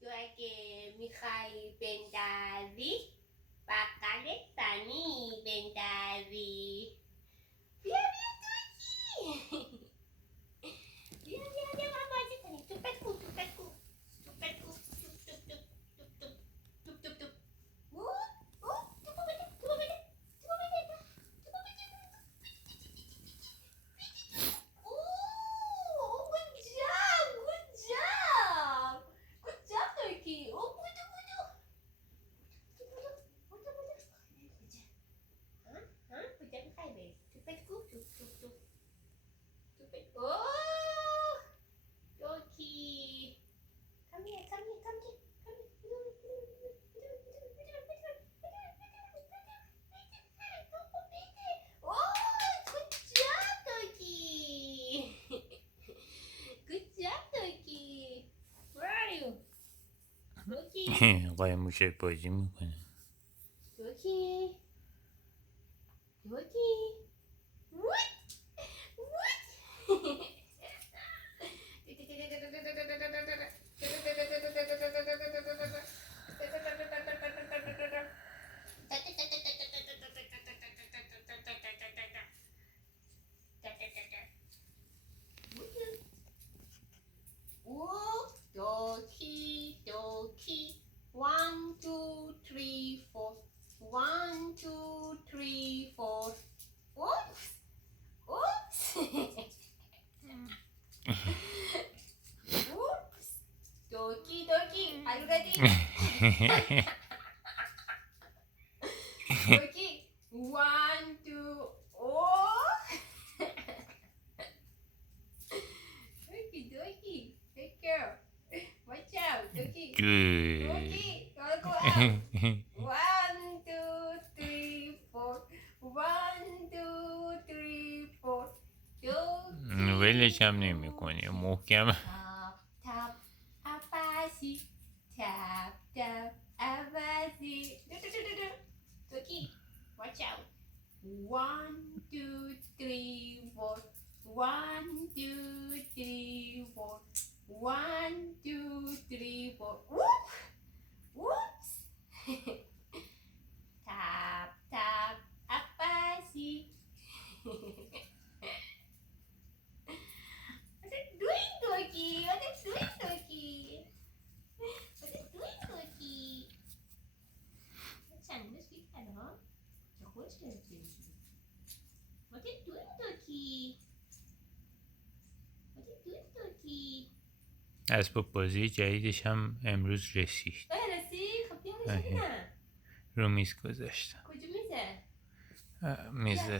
تو اگه میخوای بندازی بغل سنی بندازی. بیا توکی. بیا من بازی کنیم. توپت کو توپت کو توپت کو توپ توپ توپ توپ توپ توپ توپ. توپو بده توپو بده توپو بده توپو بده. Good job, Turkey. Oh, budu, budu. Budu, budu, budu, budu. Budak kai be. Tupet ku, tup, tup, tup. Tupet. Oh, Turkey. Come here, come here, come here. Come here. Oh, good job, Turkey. Good job, Turkey. Where are you? Turkey. قایم موشک بازی میکنه. Turkey. Turkey. What? What? Doki, doki. 1, 2, 3, 4. 1, 2, 3, 4. Oops. Oops. Oops. Doki, doki. Are you ready? Doki. 1, 2. Oh. Doki, doki. Take care. Watch out, Doki. Doki, gotta go out. 1, 2, 3, 4. 1, 2, 3, 4. Doki. ولش هم نمی کنی محکم. Tap, tap, apasi. Tap, tap, apasi. Doki, watch out. 1, 2, 3, 4. 1, 2, 3, 4. 1, 2, 3, 4. Whoop! Whoops! Tap, tap, apasi. What are you doing, Doki? What are you doing, Doki? What are you doing, Doki? چند بشی کنه چه خوش گرفتی. What are you doing, Doki? What are you doing, Doki? اسباب بازی جدیدش هم امروز رسید. رسید؟ خب بیا ببینم. رو میز گذاشتم. کجا میزه؟ میز